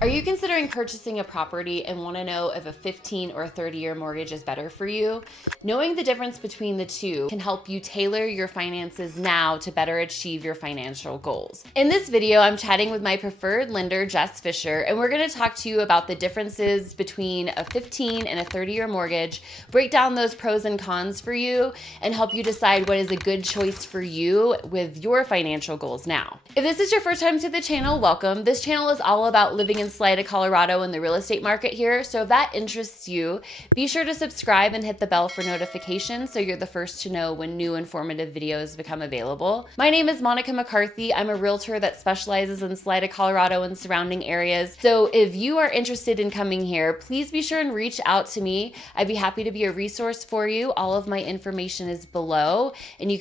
Are you considering purchasing a property and want to know if a 15 or 30-year mortgage is better for you? Knowing the difference between the two can help you tailor your finances now to better achieve your financial goals. In this video, I'm chatting with my preferred lender, Jess Fisher, and we're going to talk to you about the differences between a 15 and a 30-year mortgage, break down those pros and cons for you, and help you decide what is a good choice for you with your financial goals now. If this is your first time to the channel, welcome. This channel is all about living in SALIDA, Colorado in the real estate market here. So if that interests you, be sure to subscribe and hit the bell for notifications so you're the first to know when new informative videos become available. My name is Monica McCarthy. I'm a realtor that specializes in SALIDA, Colorado and surrounding areas. So if you are interested in coming here, please be sure and reach out to me. I'd be happy to be a resource for you. All of my information is below, and you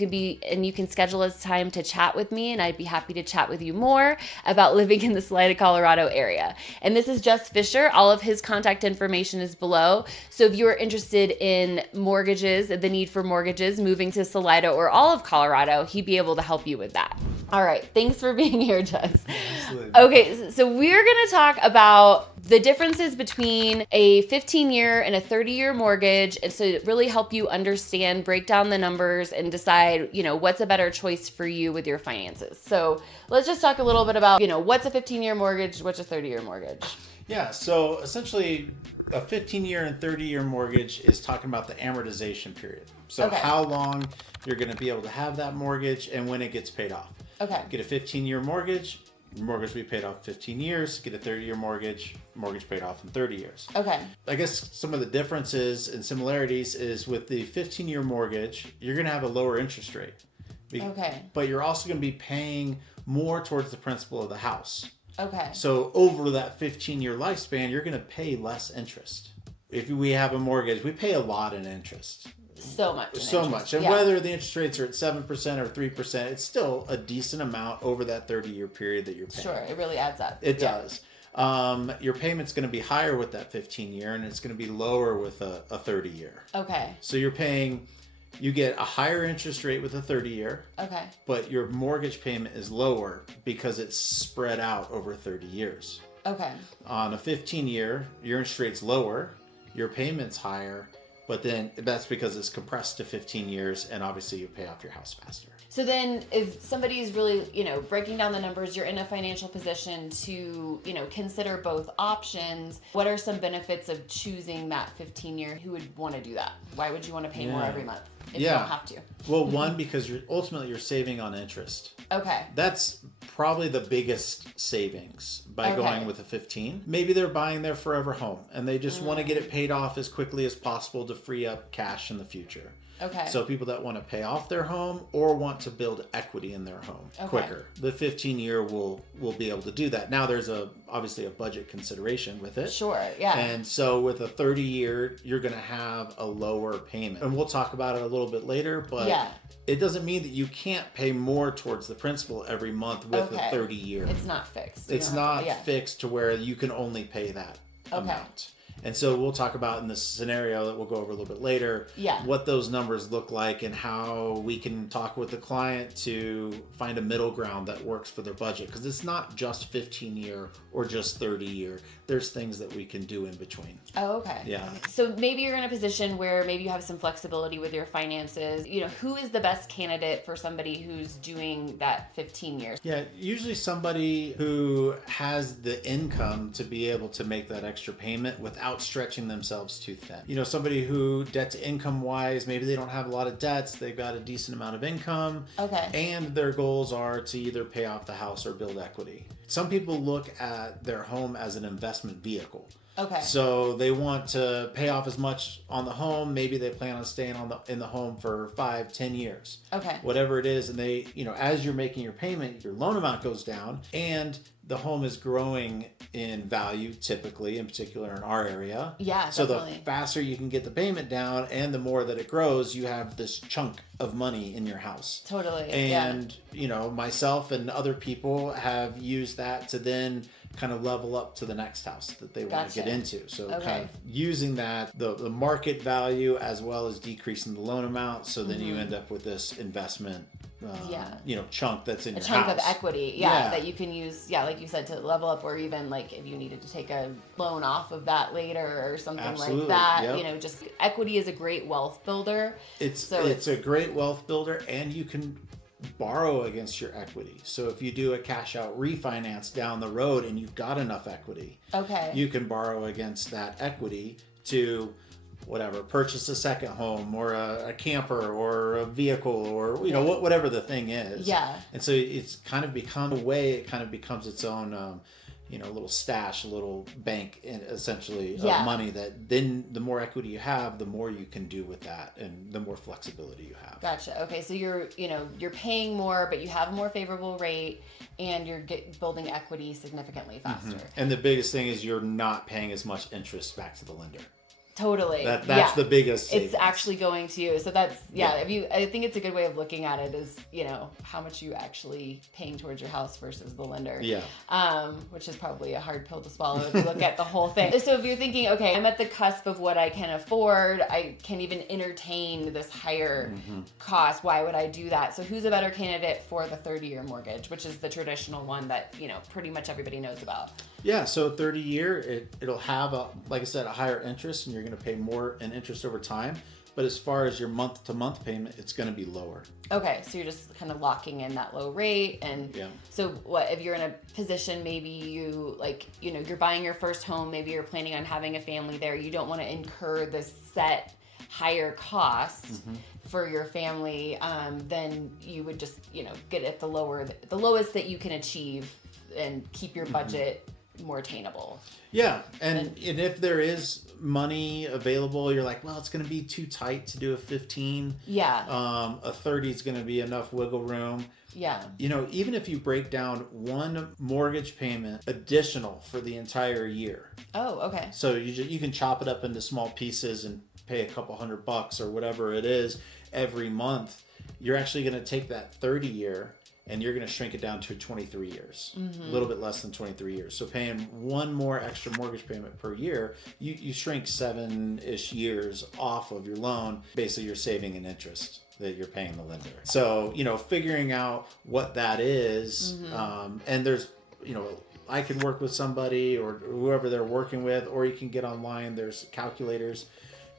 can schedule a time to chat with me, and I'd be happy to chat with you more about living in the SALIDA, Colorado area. And this is Jess Fisher. All of his contact information is below. So if you are interested in mortgages, the need for mortgages, moving to Salida or all of Colorado, he'd be able to help you with that. All right. Thanks for being here, Jess. Absolutely. Okay. So we're going to talk about the differences between a 15-year and a 30-year mortgage. And so to really help you understand, break down the numbers and decide, what's a better choice for you with your finances. So let's just talk a little bit about, what's a 15-year mortgage, what's a 30-year mortgage? Yeah, so essentially a 15-year and 30-year mortgage is talking about the amortization period. So how long you're going to be able to have that mortgage and when it gets paid off. Okay. Get a 15-year mortgage will be paid off 15 years. Get a 30-year mortgage paid off in 30 years. Okay. I guess some of the differences and similarities is with the 15-year mortgage, you're going to have a lower interest rate. Okay. But you're also going to be paying more towards the principal of the house. Okay. So over that 15-year lifespan, you're going to pay less interest. If we have a mortgage, we pay a lot in interest. So much. And whether the interest rates are at 7% or 3%, it's still a decent amount over that 30-year period that you're paying. Sure, it really adds up. It does. Your payment's going to be higher with that 15-year, and it's going to be lower with a 30-year. Okay. So you get a higher interest rate with a 30-year. Okay. But your mortgage payment is lower because it's spread out over 30 years. Okay. On a 15-year, your interest rate's lower, your payment's higher, but then that's because it's compressed to 15 years, and obviously you pay off your house faster. So then if somebody's really, breaking down the numbers, you're in a financial position to, consider both options. What are some benefits of choosing that 15-year? Who would want to do that? Why would you want to pay more every month if you don't have to? Well, one, because you're saving on interest. Okay. That's probably the biggest savings by going with a 15. Maybe they're buying their forever home and they just want to get it paid off as quickly as possible to free up cash in the future. Okay. So people that want to pay off their home or want to build equity in their home quicker. The 15-year will be able to do that. Now there's obviously a budget consideration with it. Sure, yeah. And so with a 30-year, you're going to have a lower payment. And we'll talk about it a little bit later, but it doesn't mean that you can't pay more towards the principal every month with a 30-year. It's not fixed. It's not fixed to where you can only pay that amount. And so we'll talk about in this scenario that we'll go over a little bit later, what those numbers look like and how we can talk with the client to find a middle ground that works for their budget. Because it's not just 15-year or just 30-year. There's things that we can do in between. Oh, okay. Yeah. So maybe you're in a position where maybe you have some flexibility with your finances. Who is the best candidate for somebody who's doing that 15 years? Yeah, usually somebody who has the income to be able to make that extra payment without stretching themselves too thin. Somebody who debt to income wise, maybe they don't have a lot of debts, they've got a decent amount of income, and their goals are to either pay off the house or build equity. Some people look at their home as an investment vehicle. Okay. So they want to pay off as much on the home. Maybe they plan on staying in the home for 5-10 years. Okay. Whatever it is, and they, as you're making your payment, your loan amount goes down, and the home is growing in value, typically, in particular in our area. Yeah, so definitely. The faster you can get the payment down, and the more that it grows, you have this chunk of money in your house. Totally. And myself and other people have used that to then kind of level up to the next house that they want to get into. So kind of using that, the market value as well as decreasing the loan amount. So then you end up with this investment chunk that's in a your chunk house. of equity, that you can use, like you said, to level up, or even like if you needed to take a loan off of that later or something Absolutely. like that. Yep. Just equity is a great wealth builder. It's a great wealth builder, and you can borrow against your equity. So if you do a cash out refinance down the road and you've got enough equity, you can borrow against that equity to purchase a second home or a camper or a vehicle or whatever the thing is. And so it's kind of become a way, it kind of becomes its own little stash, a little bank, essentially, of money that then the more equity you have, the more you can do with that and the more flexibility you have. Gotcha. Okay, so you're paying more, but you have a more favorable rate, and you're building equity significantly faster. And the biggest thing is you're not paying as much interest back to the lender. Totally. That's the biggest savings. It's actually going to you. So that's, I think it's a good way of looking at it is, how much you actually paying towards your house versus the lender. Yeah. Which is probably a hard pill to swallow if you look at the whole thing. So if you're thinking, okay, I'm at the cusp of what I can afford, I can even entertain this higher cost, why would I do that? So who's a better candidate for the 30-year mortgage, which is the traditional one that, pretty much everybody knows about? Yeah, so 30-year, it'll have, like I said, a higher interest, and you're going to pay more in interest over time. But as far as your month-to-month payment, it's going to be lower. Okay, so you're just kind of locking in that low rate. And so what, if you're in a position, maybe you, you're buying your first home, maybe you're planning on having a family there, you don't want to incur this set higher cost for your family, then you would just, get at the lowest that you can achieve and keep your budget more attainable. Yeah, and if there is money available, you're like, well, it's going to be too tight to do a 15. A 30 is going to be enough wiggle room. Even if you break down one mortgage payment additional for the entire year. Oh, okay. So you can chop it up into small pieces and pay a couple $100 or whatever it is every month. You're actually going to take that 30-year and you're going to shrink it down to 23 years, a little bit less than 23 years. So paying one more extra mortgage payment per year, you shrink 7-ish years off of your loan. Basically, you're saving an interest that you're paying the lender. So, figuring out what that is, and there's, I can work with somebody or whoever they're working with, or you can get online. There's calculators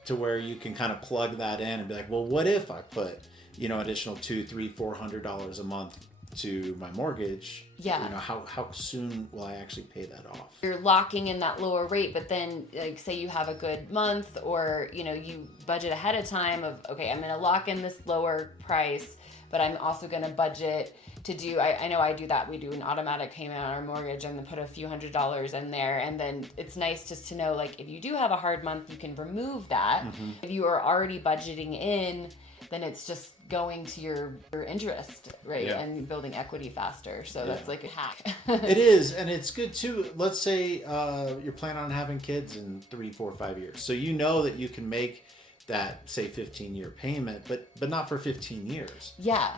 to where you can kind of plug that in and be like, well, what if I put, additional $200, $300, $400 a month to my mortgage? How soon will I actually pay that off? You're locking in that lower rate, but then say you have a good month, or you budget ahead of time of, okay, I'm going to lock in this lower price, but I'm also going to budget to do, I know I do that. We do an automatic payment on our mortgage and then put a few $100s in there. And then it's nice just to know, if you do have a hard month, you can remove that. If you are already budgeting in, then it's just going to your interest, right? And building equity faster. So that's like a hack. It is, and it's good too. Let's say you're planning on having kids in 3, 4, 5 years. So that you can make that, say, 15-year payment, but not for 15 years.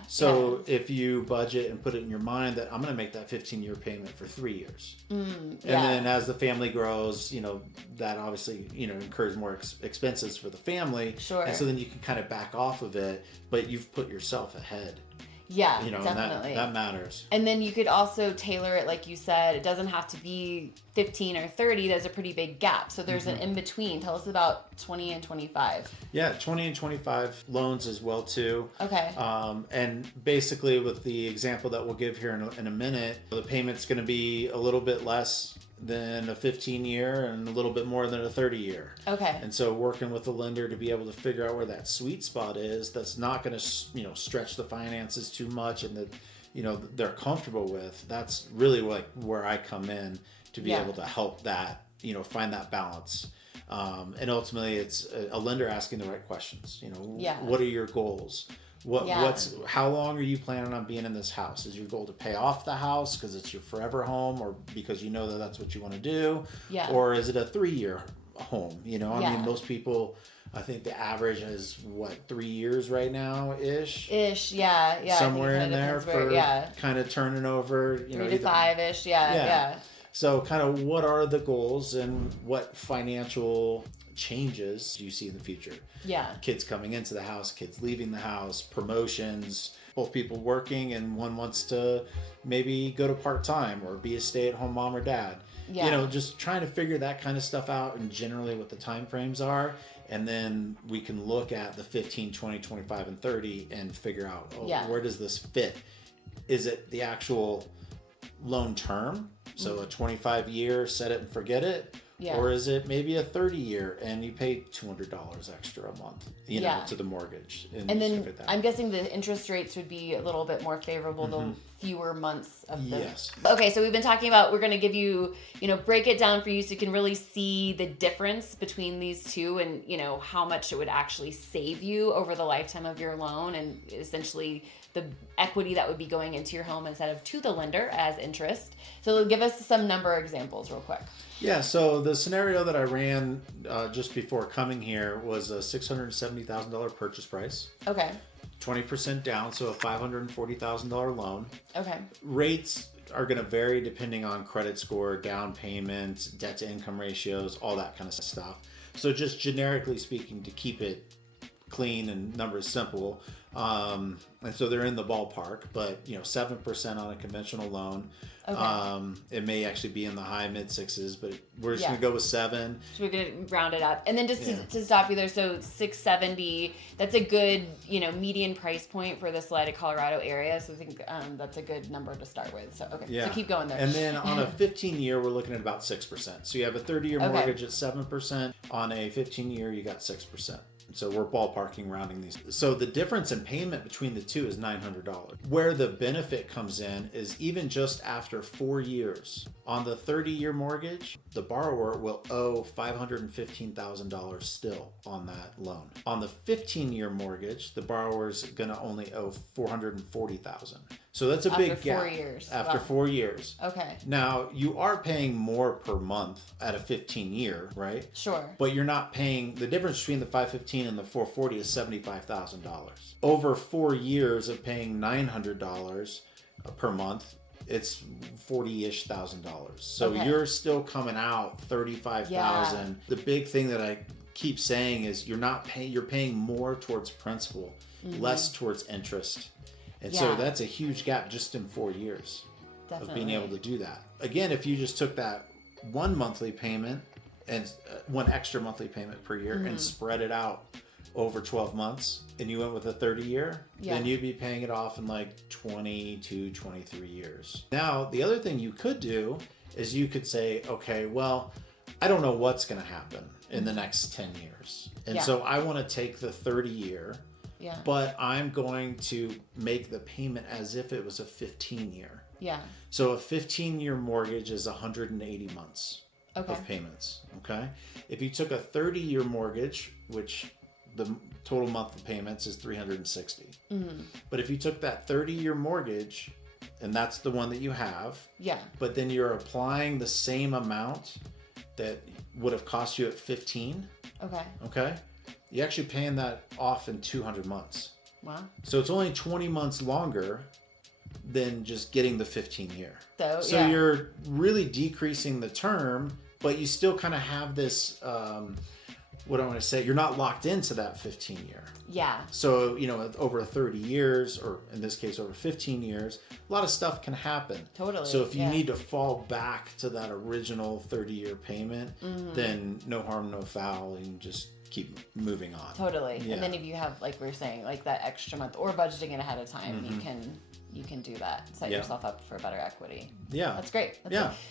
So if you budget and put it in your mind that I'm going to make that 15-year payment for 3 years. And then as the family grows, that obviously, incurs more expenses for the family. And so then you can kind of back off of it, but you've put yourself ahead. Definitely. And that matters. And then you could also tailor it, like you said. It doesn't have to be 15 or 30. There's a pretty big gap. So there's an in-between. Tell us about 20 and 25. Yeah, 20 and 25 loans as well, too. Okay. And basically, with the example that we'll give here in a minute, the payment's going to be a little bit less than a 15-year and a little bit more than a 30-year. Okay. And so working with the lender to be able to figure out where that sweet spot is, that's not going to, stretch the finances too much and that, they're comfortable with, that's really where I come in to be able to help that, find that balance. And ultimately it's a lender asking the right questions. What are your goals? How long are you planning on being in this house? Is your goal to pay off the house because it's your forever home, or because that's what you want to do? Or is it a 3-year home? I mean, most people, I think the average is 3 years right now ish. Somewhere in there for kind of turning over, 3 to 5-ish. So kind of what are the goals and what financial changes do you see in the future? Kids coming into the house, kids leaving the house, promotions, both people working and one wants to maybe go to part-time or be a stay-at-home mom or dad. Yeah. You know, just trying to figure that kind of stuff out and generally what the time frames are. And then we can look at the 15, 20, 25, and 30 and figure out, where does this fit? Is it the actual loan term? So a 25-year, set it and forget it? Yeah. Or is it maybe a 30-year and you pay $200 extra a month, you know, to the mortgage? And then I'm guessing the interest rates would be a little bit more favorable the fewer months of the... Yes. Okay, so we've been talking about, we're going to give you, you know, break it down for you so you can really see the difference between these two and, you know, how much it would actually save you over the lifetime of your loan and essentially the equity that would be going into your home instead of to the lender as interest. So give us some number examples real quick. Yeah, so the scenario that I ran just before coming here was a $670,000 purchase price. Okay. 20% down, so a $540,000 loan. Okay. Rates are going to vary depending on credit score, down payment, debt to income ratios, all that kind of stuff. So just generically speaking, to keep it clean and numbers simple, and so they're in the ballpark, but you know, 7% on a conventional loan. Okay. It may actually be in the high mid sixes, but we're just gonna go with 7. So we're gonna round it up, and then just to stop you there. So 670. That's a good, you know, median price point for the Salida, Colorado area. So I think that's a good number to start with. So okay, so keep going there. And then on a 15-year, we're looking at about 6%. So you have a 30-year mortgage at 7%. On a 15-year, you got 6%. So we're ballparking, rounding these. So the difference in payment between the two is $900. Where the benefit comes in is even just after 4 years. On the 30-year mortgage, the borrower will owe $515,000 still on that loan. On the 15-year mortgage, the borrower's going to only owe $440,000. So that's a big gap. After 4 years. After 4 years. Okay. Now, you are paying more per month at a 15-year, right? Sure. But you're not paying, the difference between the 515 and the 440 is $75,000. Over 4 years of paying $900 per month, it's $40-ish thousand. So you're still coming out $35,000. Yeah. The big thing that I keep saying is you're paying more towards principal, less towards interest. And so that's a huge gap just in 4 years of being able to do that. Again, if you just took that one monthly payment and one extra monthly payment per year and spread it out over 12 months and you went with a 30-year, then you'd be paying it off in like 22, 23 years. Now, the other thing you could do is you could say, okay, well, I don't know what's going to happen in the next 10 years. And so I want to take the 30-year. Yeah. But I'm going to make the payment as if it was a 15-year. Yeah. So a 15-year mortgage is 180 months of payments. Okay. If you took a 30-year mortgage, which the total monthly payments is 360. But if you took that 30-year mortgage, and that's the one that you have. Yeah. But then you're applying the same amount that would have cost you at 15. Okay. Okay. You're actually paying that off in 200 months. Wow. So it's only 20 months longer than just getting the 15-year. So you're really decreasing the term, but you still kind of have this, what I want to say, you're not locked into that 15-year. Yeah. So, you know, over 30 years, or in this case, over 15 years, a lot of stuff can happen. Totally. So if you need to fall back to that original 30-year payment, then no harm, no foul, and just keep moving on. Totally. Yeah. And then if you have, like we were saying, like that extra month or budgeting it ahead of time, you can do that. Set yourself up for better equity. Yeah. That's great.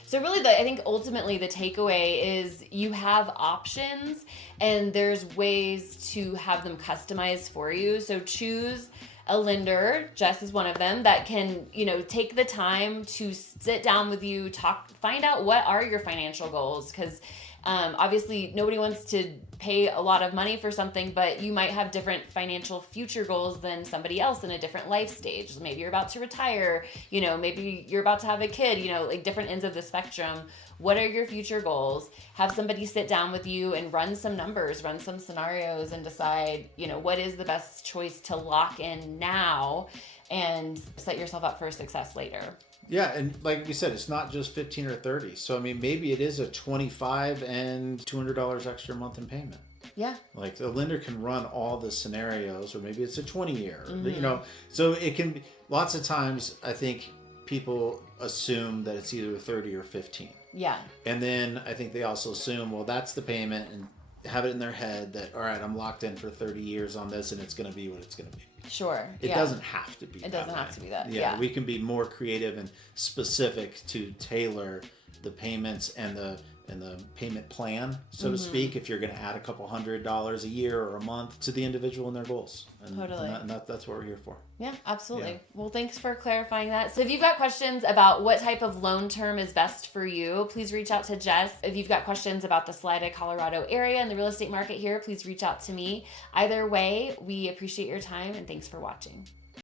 So really, I think ultimately the takeaway is you have options and there's ways to have them customized for you. So choose a lender, Jess is one of them, that can, you know, take the time to sit down with you, find out what are your financial goals, because obviously nobody wants to pay a lot of money for something, but you might have different financial future goals than somebody else in a different life stage. Maybe you're about to retire, you know, maybe you're about to have a kid, you know, like different ends of the spectrum. What are your future goals? Have somebody sit down with you and run some numbers, run some scenarios, and decide, you know, what is the best choice to lock in now and set yourself up for success later. Yeah, and like we said, it's not just 15 or 30. So, I mean, maybe it is a $25 and $200 extra a month in payment. Yeah. Like the lender can run all the scenarios, or maybe it's a 20-year, you know, so it can be, lots of times I think people assume that it's either 30 or 15. Yeah. And then I think they also assume, well, that's the payment, and have it in their head that, all right, I'm locked in for 30 years on this and it's going to be what it's going to be. Sure. It doesn't have to be that. It doesn't way. have to be that. Yeah, we can be more creative and specific to tailor the payments and the payment plan, so to speak, if you're going to add a couple $100 a year or a month to the individual and their goals. And, Totally. And that's what we're here for. Yeah, absolutely. Yeah. Well, thanks for clarifying that. So if you've got questions about what type of loan term is best for you, please reach out to Jess. If you've got questions about the Salida, Colorado area and the real estate market here, please reach out to me. Either way, we appreciate your time and thanks for watching.